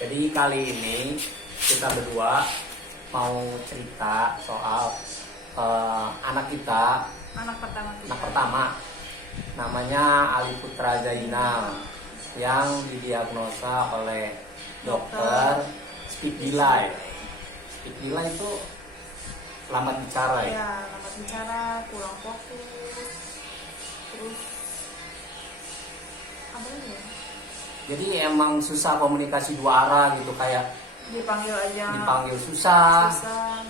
Jadi kali ini kita berdua mau cerita soal anak kita, Anak pertama kita. anak pertama, namanya Ali Putra Zainal yang didiagnosa oleh dokter speed delay. Speed delay itu lambat bicara ya. Ya, lambat bicara, kurang fokus, terus apa lagi ya? Jadi emang susah komunikasi dua arah gitu, kayak Dipanggil aja dipanggil susah, susah,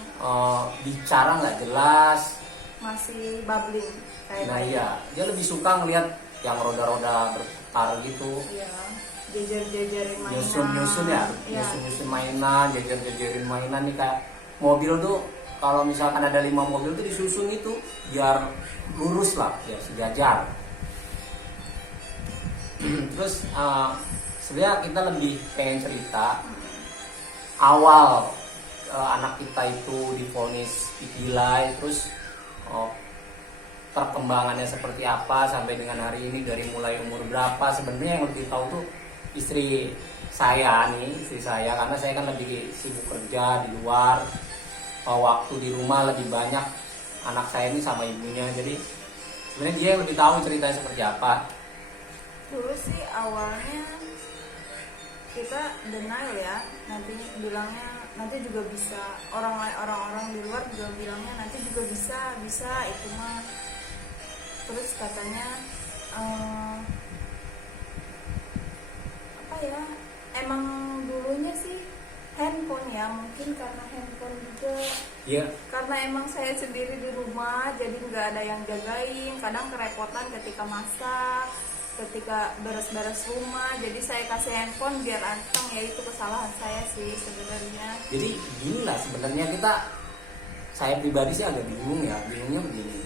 bicara nggak jelas. masih bubbling kayak Nah iya, dia lebih suka ngelihat yang roda-roda berputar gitu. Iya, jejer-jejerin mainan. Nyusun-nyusun ya, Iya. nyusun-nyusun mainan, jejer-jejerin mainan nih, kayak mobil tuh kalau misalkan ada 5 mobil tuh disusun itu biar lurus lah, biar sejajar. Terus sebenarnya kita lebih pengen cerita awal anak kita itu divonis delay, terus perkembangannya seperti apa sampai dengan hari ini, dari mulai umur berapa. Sebenarnya yang lebih tahu tuh istri saya, karena saya kan lebih sibuk kerja di luar, waktu di rumah lebih banyak anak saya ini sama ibunya, jadi sebenarnya dia yang lebih tahu ceritanya seperti apa. Dulu sih awalnya kita denial ya, nanti bilangnya nanti juga bisa, orang-orang di luar juga bilangnya nanti juga bisa itu mah. Terus katanya apa ya, emang dulunya sih handphone ya, mungkin karena handphone juga. Iya. Karena emang saya sendiri di rumah, jadi nggak ada yang jagain, kadang kerepotan ketika masak, ketika beres-beres rumah, jadi saya kasih handphone biar anteng, ya itu kesalahan saya sih sebenarnya. Jadi gini lah sebenarnya, saya pribadi sih agak bingungnya begini.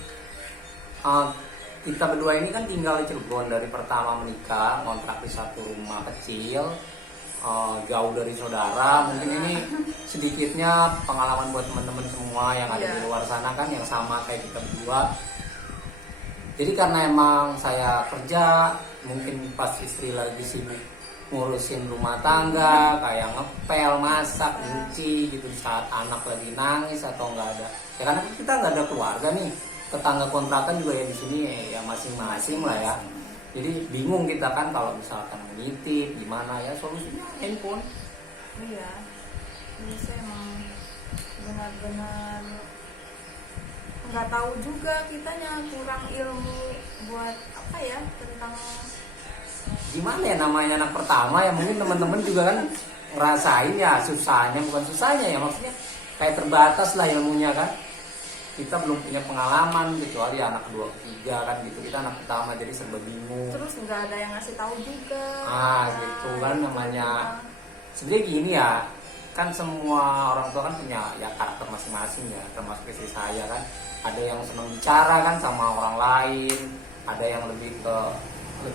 Kita berdua ini kan tinggal di Cilegon dari pertama menikah, ngontrak di satu rumah kecil, jauh dari saudara. Mungkin ini sedikitnya pengalaman buat teman-teman semua yang ada di luar sana kan, yang sama kayak kita berdua. Jadi karena emang saya kerja, mungkin pas istri lagi sibuk ngurusin rumah tangga, kayak ngepel, masak, nyuci gitu, di saat anak lagi nangis atau nggak ada. Ya karena kita nggak ada keluarga nih, tetangga kontrakan juga ya di sini ya masing-masing lah ya. Jadi bingung kita kan kalau misalkan menitip gimana ya, solusinya handphone. Iya, ini saya emang benar-benar nggak tahu juga, kitanya kurang ilmu buat apa ya, tentang Gimana ya, namanya anak pertama ya, mungkin teman-teman juga kan ngerasain ya susahnya, bukan susahnya ya, maksudnya kayak terbatas lah ilmunya kan. Kita belum punya pengalaman, kecuali anak kedua ketiga kan gitu, kita anak pertama jadi serba bingung. terus nggak ada yang ngasih tahu juga. Gitu kan namanya. Sebenarnya gini ya, kan semua orang tua kan punya ya karakter masing-masing ya, termasuk istri saya kan. Ada yang senang bicara kan sama orang lain, ada yang lebih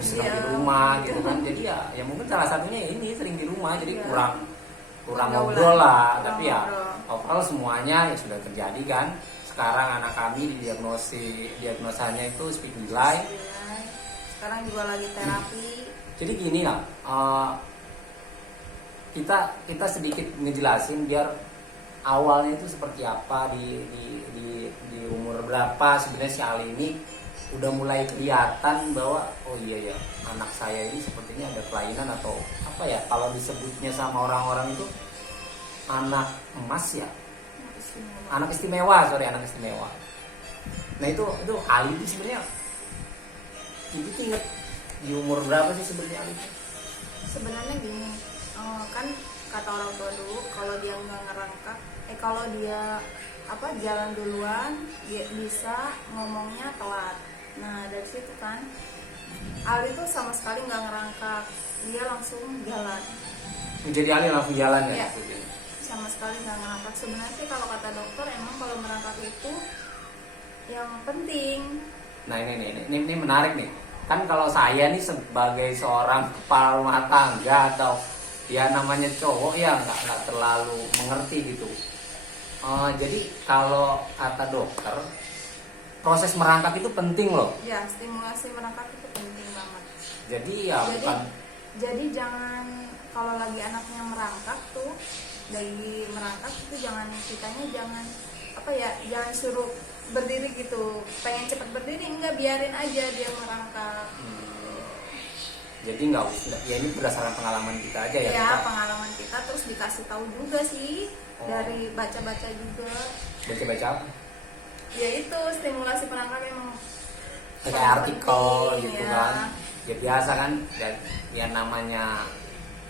senang di rumah gitu kan. Jadi ya mungkin salah satunya ya ini, sering di rumah, jadi kurang ngobrol lah. Tapi ya overall semuanya ya sudah terjadi kan. Sekarang anak kami diagnosanya itu speed delay. Sekarang juga lagi terapi. Jadi gini lah, kita sedikit ngejelasin biar awalnya itu seperti apa, di umur berapa sebenarnya si Ali ini udah mulai kelihatan bahwa oh iya ya, anak saya ini sepertinya ada kelainan atau apa ya, kalau disebutnya sama orang-orang itu anak emas ya, anak istimewa. Nah itu Ali itu sebenarnya ibu tuh inget di umur berapa sih sebenarnya Ali? Sebenarnya gini, kan kata orang tua dulu, kalau dia nggak ngerangkak, kalau dia jalan duluan, dia bisa ngomongnya telat. Nah dari situ kan Ali tuh sama sekali nggak ngerangkak, dia langsung jalan. Jadi Ali langsung jalan ya? Iya, sama sekali nggak ngerangkak. Sebenarnya sih kalau kata dokter, emang kalau merangkak itu yang penting. Nah ini menarik nih. Kan kalau saya nih sebagai seorang kepala rumah tangga atau ya namanya cowok ya nggak terlalu mengerti gitu. Jadi kalau kata dokter, proses merangkak itu penting loh. Ya, stimulasi merangkak itu penting banget. Jadi ya Jadi jangan, kalau lagi anaknya merangkak tuh, dari merangkak itu jangan apa ya, jangan suruh berdiri gitu, pengen cepet berdiri, enggak, biarin aja dia merangkak. Jadi nggak usah, ya ini berdasarkan pengalaman kita aja ya. Ya, pengalaman kita, terus dikasih tahu juga sih dari baca-baca juga. Baca-baca apa? Ya itu stimulasi perangkap memang Kayak artikel penting, gitu ya. kan. Ya biasa kan, ya namanya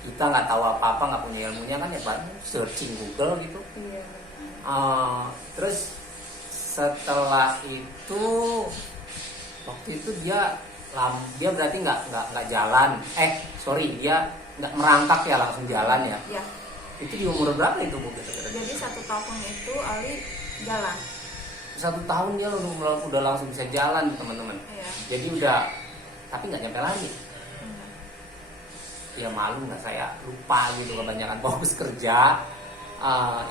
kita nggak tahu apa-apa, nggak punya ilmunya kan, ya paling searching Google gitu. Iya. Terus setelah itu, waktu itu dia berarti nggak jalan, dia nggak merangkak ya, langsung jalan ya. Ya. Itu di umur berapa itu Bu? Jadi 1 tahun itu Ali jalan. 1 tahun dia udah langsung bisa jalan teman-teman. Iya. Jadi udah, tapi nggak nyampe lagi. Hmm. Ya malu nggak, saya lupa gitu, kebanyakan fokus kerja.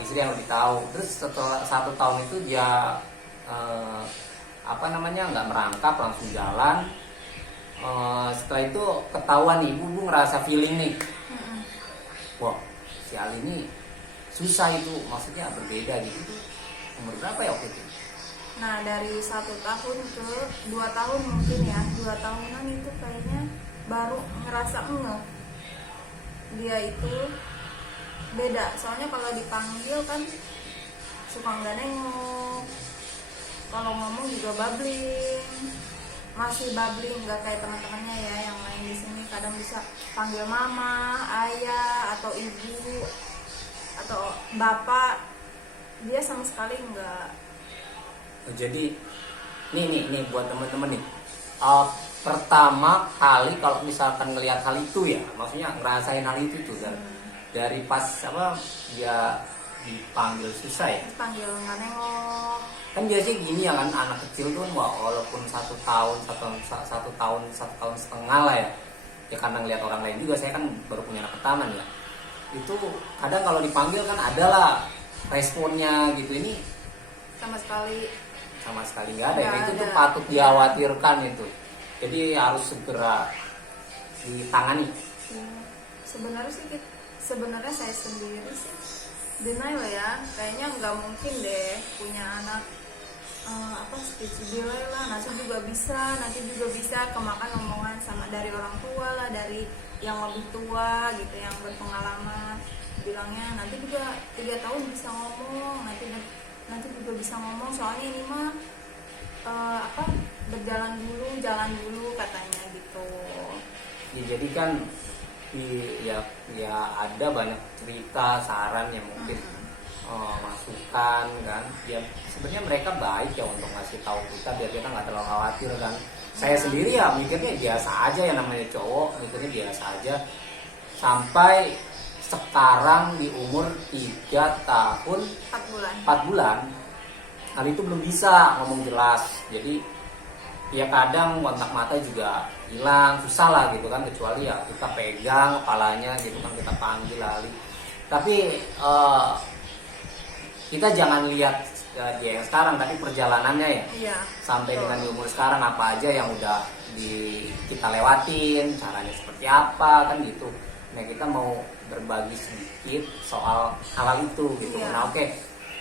Istri yang lebih tahu. Terus setelah 1 tahun itu dia nggak merangkap, langsung jalan. Setelah itu ketahuan ibu ngerasa feeling nih, wah si Ali ini susah itu, maksudnya berbeda gitu. Umur berapa ya waktu itu? Nah, dari 1 tahun ke 2 tahun mungkin ya, 2 tahunan itu kayaknya baru ngerasa ngeh. Dia itu beda, soalnya kalau dipanggil kan suka nggak nengok, kalau ngomong juga babbling, masih babbling, nggak kayak teman-temannya ya yang lain di sini. Kadang bisa panggil mama, ayah, atau ibu, atau bapak. Dia sama sekali nggak. Jadi nih buat teman-teman nih, pertama kali kalau misalkan ngelihat hal itu ya, maksudnya ngerasain hal itu tuh dari pas dia dipanggil susah ya, Dipanggil nggak nengok. kan biasanya gini ya kan, anak kecil tuh walaupun 1 tahun, satu tahun setengah lah ya, karena ngelihat orang lain juga, saya kan baru punya anak pertama ya, itu kadang kalau dipanggil kan adalah responnya gitu. Ini Sama sekali nggak ada ya. Nggak Itu tuh ada. patut dikhawatirkan itu, jadi harus segera ditangani. Sebenarnya saya sendiri sih denial ya, kayaknya nggak mungkin deh punya anak speech delay lah, nanti juga bisa kemakan omongan sama dari orang tua lah, dari yang lebih tua gitu, yang berpengalaman, bilangnya nanti juga 3 tahun bisa ngomong, nanti juga bisa ngomong, soalnya ini mah jalan dulu katanya gitu. Ya, jadi kan ya ada banyak cerita, saran yang mungkin masukan kan, ya sebenarnya mereka baik ya untuk ngasih tahu kita biar kita nggak terlalu khawatir kan. Saya sendiri ya mikirnya biasa aja, ya namanya cowok mikirnya biasa aja, sampai sekarang di umur 3 tahun 4 bulan hal itu belum bisa ngomong jelas. Jadi ya kadang kontak mata juga hilang, susah lah gitu kan, kecuali ya kita pegang kepalanya gitu kan, kita panggil Ali. Tapi kita jangan lihat dia yang sekarang, tapi perjalanannya ya. Iya. Sampai dengan di umur sekarang apa aja yang udah kita lewatin, caranya seperti apa kan gitu. Nah, kita mau berbagi sedikit soal hal itu gitu. Iya. Nah, oke.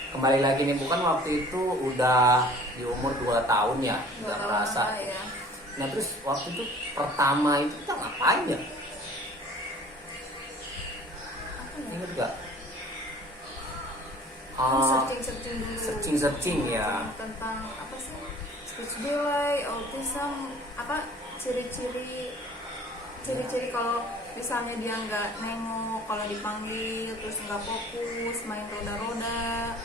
Kembali lagi nih, bukan waktu itu udah di umur 2 tahun ya, udah merasa. Ya. Nah, terus waktu itu pertama itu kita ngapain ya? Ingat gak? Searching ya. Tentang apa sih? Speech delay, autism, ciri-ciri kalau misalnya dia nggak nengok, kalau dipanggil terus nggak fokus, main roda-roda,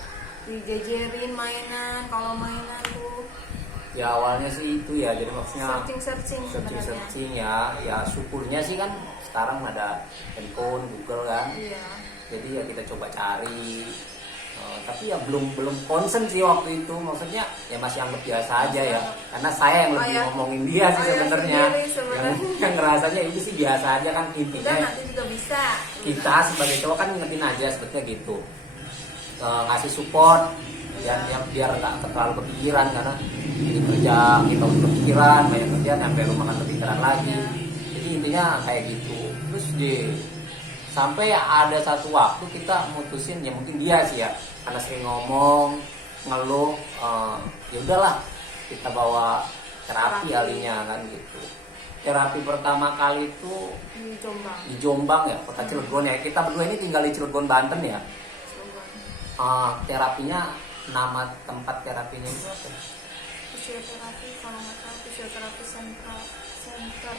dijejerin mainan, kalau mainan tuh. Ya awalnya sih itu ya, jadi maksudnya searching ya syukurnya sih kan sekarang ada handphone, Google kan. Iya. Jadi ya kita coba cari. Tapi ya belum concern sih waktu itu, maksudnya ya masih anggap biasa aja ya, karena saya yang lebih ngomongin dia sih sebenarnya, yang ngerasanya ini sih biasa aja kan, intinya nanti juga bisa. Kita sebagai cowok kan ngingetin aja sebetulnya gitu, ngasih support biar nggak terlalu kepikiran, karena ini kerja kita udah kepikiran, banyak kerjaan sampai rumah kan kepikiran lagi, jadi intinya kayak gitu. terus sampai ada satu waktu kita mutusin, ya mungkin dia sih ya, karena sering ngomong ngeluh, ya udahlah kita bawa terapi kalinya kan gitu. Terapi pertama kali itu di Jombang ya, kota Cilegon ya. Kita berdua ini tinggal di Cilegon, Banten ya. Terapinya, nama tempat terapinya itu apa? Fisioterapi, kalau nggak salah fisioterapi center.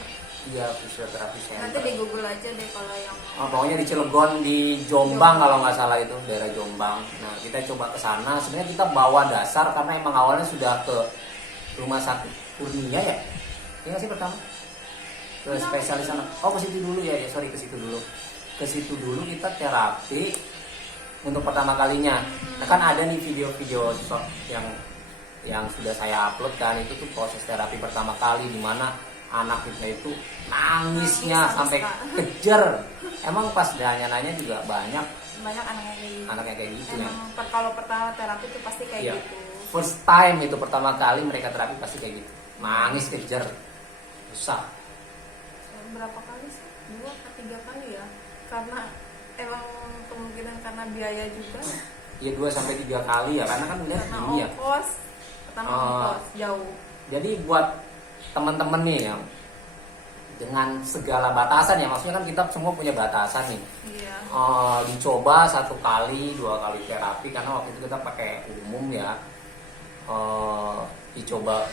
Iya, fisioterapi center. Nanti di Google aja deh kalau yang. Pokoknya di Cilegon, di Jombang kalau nggak salah itu, daerah Jombang. Nah, kita coba ke sana. Sebenarnya kita bawa dasar karena emang awalnya sudah ke rumah sakit Kurnia ya. Iya sih pertama. Ke spesialis anak. Ke situ dulu ya. Sorry, ke situ dulu. Ke situ dulu kita terapi untuk pertama kalinya. Nah, kan ada nih video-video yang sudah saya upload kan, itu tuh proses terapi pertama kali di mana anak kita itu nangisnya sampai kejer. Emang pas nanya juga banyak anaknya kayak gitu ya. Kalau pertama terapi itu pasti kayak iya. gitu. First time itu pertama kali mereka terapi pasti kayak gitu. Nangis kejer. Susah. Berapa kali sih? 2 atau 3 kali ya? Karena emang kemungkinan karena biaya juga. Iya, 2 sampai 3 kali ya, karena kan lihat ini ya. Ongkos jauh. Jadi buat teman-teman nih yang dengan segala batasan ya, maksudnya kan kita semua punya batasan nih. Iya. Dicoba 1 kali 2 kali terapi karena waktu itu kita pakai umum ya. Dicoba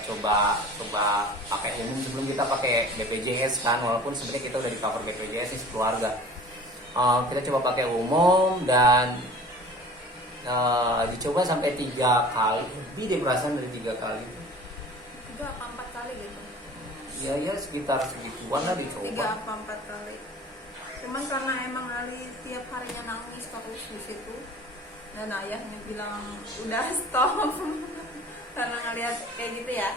pakai umum sebelum kita pakai BPJS kan, walaupun sebenarnya kita udah di cover BPJS nih keluarga. Kita coba pakai umum dan dicoba sampai 3 kali, lebih deh perasaan dari 3 kali. 3 apa 4 kali gitu? Ya sekitar segituan lah dicoba. 3 apa 4 kali. Cuman karena emang Ali tiap harinya nangis terus di situ, dan ayahnya bilang udah stop karena ngeliat kayak gitu ya.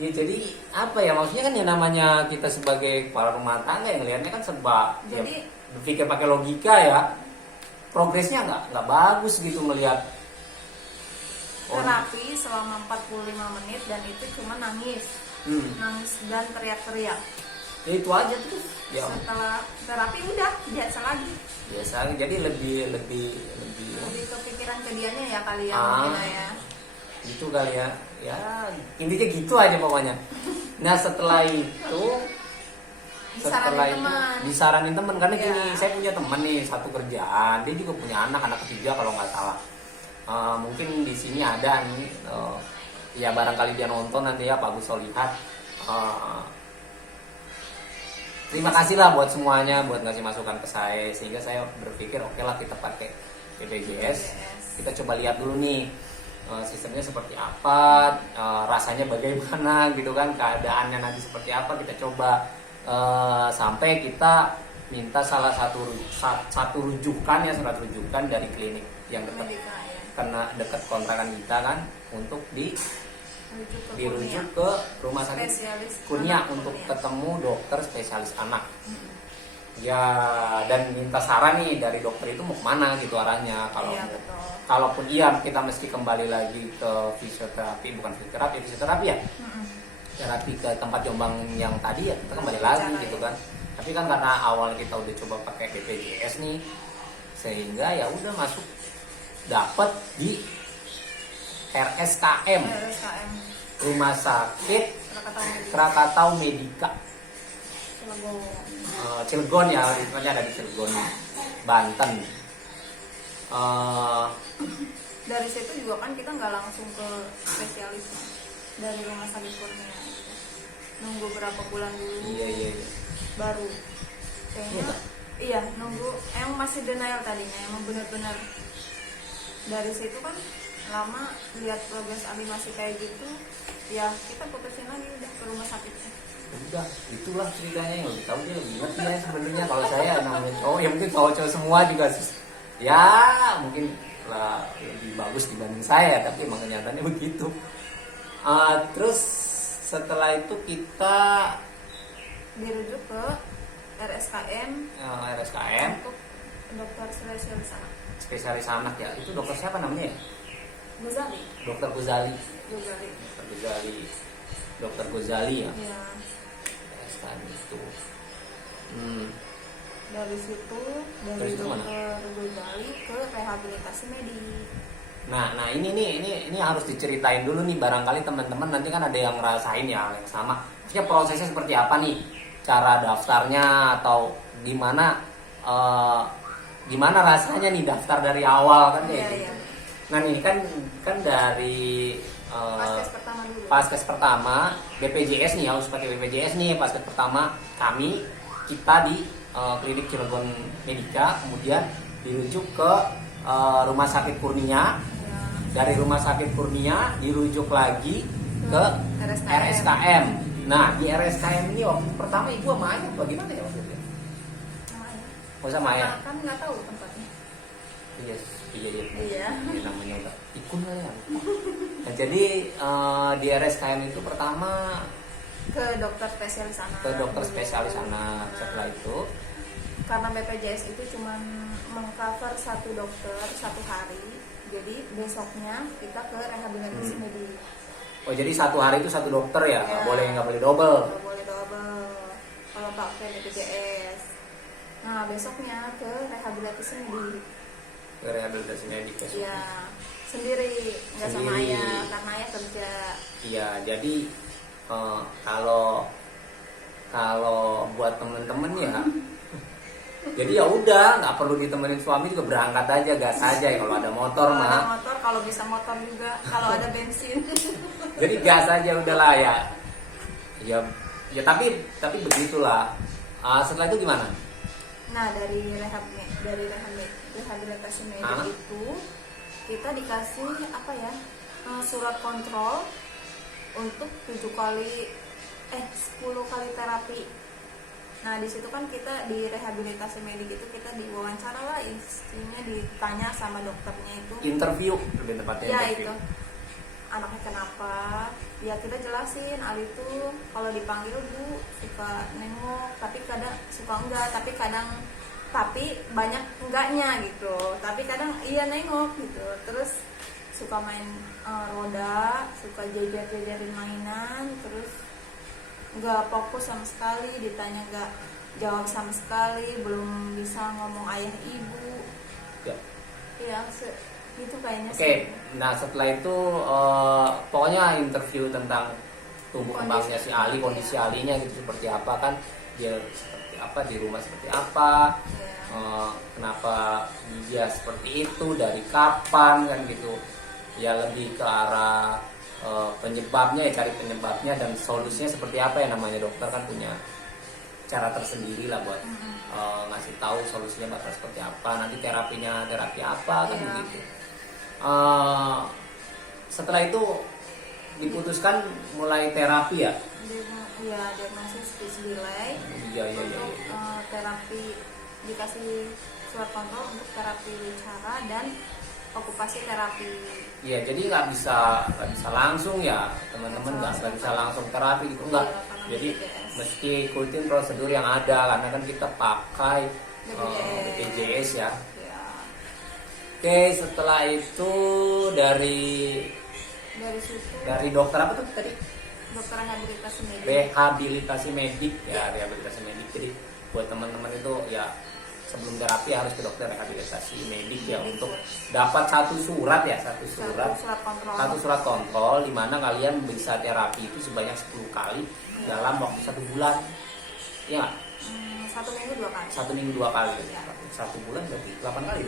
Ya jadi apa ya, maksudnya kan yang namanya kita sebagai kepala rumah tangga yang ngelihatnya kan serba Jadi ya, berpikir pakai logika ya. Progresnya nggak bagus gitu melihat terapi selama 45 menit dan itu cuma nangis dan teriak-teriak. Ya itu aja terus ya. Setelah terapi udah biasa lagi. Jadi lebih kepikiran ke dianya ya kali ya mungkin ya. Gitu kali ya. Ya intinya gitu aja pokoknya. Nah setelah itu disaranin teman karena gini, saya punya teman nih satu kerjaan, dia juga punya anak ketiga kalau nggak salah. Mungkin di sini ada nih, ya barangkali dia nonton nanti ya Pak Gus lihat. Terima kasih lah buat semuanya buat ngasih masukan ke saya, sehingga saya berpikir oke lah kita pakai BPJS. Kita coba lihat dulu nih sistemnya seperti apa, rasanya bagaimana gitu kan, keadaannya nanti seperti apa, kita coba sampai kita minta salah satu rujukan ya, surat rujukan dari klinik yang dekat karena dekat kontrakan kita kan, untuk dirujuk ke rumah sakit Kurnia untuk ketemu dokter spesialis anak. Ya dan minta saran nih dari dokter itu mau kemana gitu arahnya. Kalaupun iya kita mesti kembali lagi ke fisioterapi ya. Terapi ke tempat Jombang yang tadi ya kita kembali lagi gitu kan. Tapi kan karena awal kita udah coba pakai BPJS nih, sehingga ya udah masuk dapat di RSKM Rumah Sakit Krakatau Medika Cilegon ya, istilahnya ada di Cilegon, Banten. Dari situ juga kan kita nggak langsung ke spesialis dari Rumah Sakit Kurnia, nunggu berapa bulan dulu. Iya. Baru kayaknya iya nunggu, emang masih denial tadinya, emang benar-benar dari situ kan lama lihat progres Ali masih kayak gitu, ya kita putusin lagi udah ke rumah sakitnya. Udah, itulah ceritanya, yang lebih tahu dia lebih ngerti ya sebenarnya. Kalau saya namanya cowok, ya mungkin cowok-cowok semua juga ya mungkin lah lebih bagus dibanding saya, tapi emang kenyataannya begitu. Terus setelah itu kita dirujuk ke RSKM untuk dokter spesialis anak. Spesialis anak ya, itu dokter siapa namanya ya? Gozali. Dokter Gozali ya. Iya. RSKM itu. Dari situ Dari dari situ mana? dokter Gozali ke rehabilitasi medik. Nah ini harus diceritain dulu nih, barangkali teman-teman nanti kan ada yang ngerasain ya hal yang sama. Maksudnya prosesnya seperti apa nih? Cara daftarnya atau gimana gimana rasanya nih daftar dari awal kan kayak Iya, gitu. iya. Nah nih kan dari Paskes pertama dulu. Paskes pertama BPJS nih, harus pakai BPJS nih. Paskes pertama kita di klinik Cilegon Medika, kemudian dirujuk ke Rumah Sakit Kurnia. Ya, Dari Rumah Sakit Kurnia dirujuk lagi ke RSKM. RSKM. Nah di RSKM ini waktu pertama ibu sama ayah bagaimana ya waktu itu? namanya. Oh sama ayah. Kan nggak tahu tempatnya. Iya, iya. Iya. Ini namanya udah pikun lah ya. Nah, jadi di RSKM itu pertama Ke dokter spesialis anak. ke dokter spesialis anak. Nah, Setelah itu karena BPJS itu cuma mengcover satu dokter satu hari, jadi besoknya kita ke rehabilitasi medik. oh jadi satu hari itu satu dokter ya, nggak Ya. boleh double. Nggak boleh double kalau pakai BPJS. Nah besoknya ke rehabilitasi medik. Ke rehabilitasi medik besok. Ya sendiri, nggak sama Sendiri. ayah karena ayah kerja. Iya, jadi kalau buat temen-temen ya, jadi ya udah nggak perlu ditemenin suami juga, berangkat aja, gas aja ya kalau ada motor Kalau ada mah. motor, kalau bisa motor juga, kalau ada bensin. Jadi gas aja udahlah ya. Ya tapi begitulah. Setelah itu gimana? Nah dari rehabilitasi medik itu kita dikasih apa ya, surat kontrol untuk 10 kali terapi. Nah di situ kan kita di rehabilitasi medik itu kita diwawancara lah, isinya ditanya sama dokternya itu. Interview lebih tepatnya. Ya interview. itu anaknya kenapa, ya kita jelasin. Ali itu kalau dipanggil bu suka nengok, tapi kadang suka enggak, tapi banyak enggaknya gitu, tapi kadang iya nengok gitu. Terus suka main roda, suka jajar-jajarin mainan, terus nggak fokus sama sekali, ditanya nggak jawab sama sekali, belum bisa ngomong ayah ibu. Ya. Iya gitu kayaknya Oke, sih. nah setelah itu pokoknya interview tentang tumbuh kembangnya si Ali, kondisi Alinya gitu seperti apa kan, dia seperti apa di rumah, seperti apa, kenapa dia seperti itu, dari kapan kan gitu, ya lebih ke arah penyebabnya, ya cari penyebabnya dan solusinya seperti apa ya, namanya dokter kan punya cara tersendiri lah buat ngasih tahu solusinya bakal seperti apa, nanti terapinya terapi apa kan Iya. begitu. Setelah itu diputuskan mulai terapi ya. Iya diagnosis speech delay. Iya. Untuk terapi, dikasih surat kontrol untuk terapi bicara dan okupasi terapi. Iya, jadi nggak bisa langsung ya teman-teman, nggak bisa langsung terapi gitu enggak. Iya, karena Jadi BPJS. mesti ikutin prosedur yang ada karena kan kita pakai BPJS ya. Ya. Oke, setelah itu dari Dari situ dokter apa tuh tadi? dokter rehabilitasi medik. Rehabilitasi medik ya, rehabilitasi medik. Jadi buat teman-teman itu ya sebelum terapi harus ke dokter rehabilitasi medik ya untuk dapat satu surat Surat kontrol di mana kalian bisa terapi itu sebanyak 10 kali dalam waktu 1 bulan. Ya nggak? 1 minggu 2 kali. 1 minggu 2 kali. 1 bulan berarti 8 kali.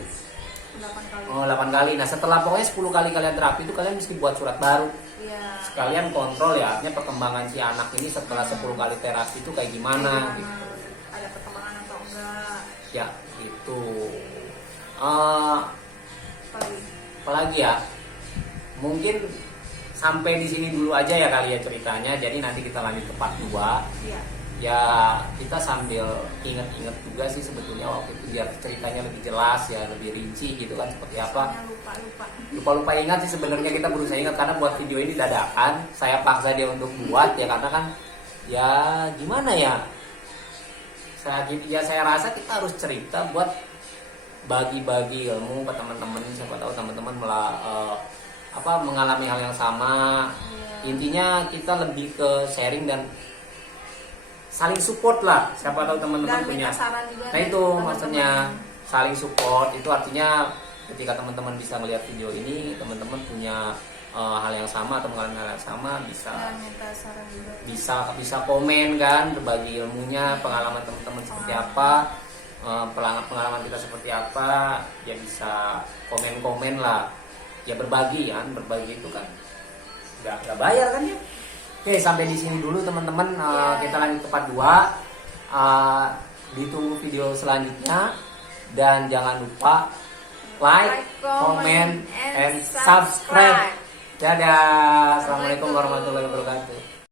8 kali. Oh, 8 kali. Nah, setelah pokoknya 10 kali kalian terapi itu kalian mesti buat surat baru. Iya. Sekalian kontrol ya, artinya perkembangan si anak ini setelah 10 kali terapi itu kayak gimana gitu. Ada perkembangan atau enggak? Ya, gitu. Apalagi? Apalagi ya? Mungkin sampai di sini dulu aja ya kali ya ceritanya. Jadi nanti kita lanjut ke part 2. Iya. Ya, kita sambil inget-inget juga sih sebetulnya waktu itu biar ceritanya lebih jelas ya, lebih rinci gitu kan seperti apa. Soalnya Lupa ingat sih sebenarnya, kita berusaha ingat karena buat video ini dadakan. Saya paksa dia untuk buat ya karena kan ya gimana ya. Saya rasa kita harus cerita buat bagi-bagi ilmu ke teman-teman, siapa tahu teman-teman mengalami hal yang sama. Iya. Intinya kita lebih ke sharing dan saling support lah. Siapa tahu teman-teman Dan punya. minta saran juga Nah dari itu teman-teman. maksudnya saling support. Itu artinya ketika teman-teman bisa melihat video ini, teman-teman punya hal yang sama atau mengalami hal yang sama, Dan minta saran juga. bisa komen kan, berbagi ilmunya, pengalaman teman-teman seperti apa, pengalaman kita seperti apa, ya bisa komen-komen lah, ya berbagi kan, berbagi itu kan nggak bayar kan ya. Oke, sampai di sini dulu teman-teman. Kita lanjut ke part 2. Ditunggu video selanjutnya dan jangan lupa like, comment, and subscribe. Dadah. Assalamualaikum warahmatullahi wabarakatuh.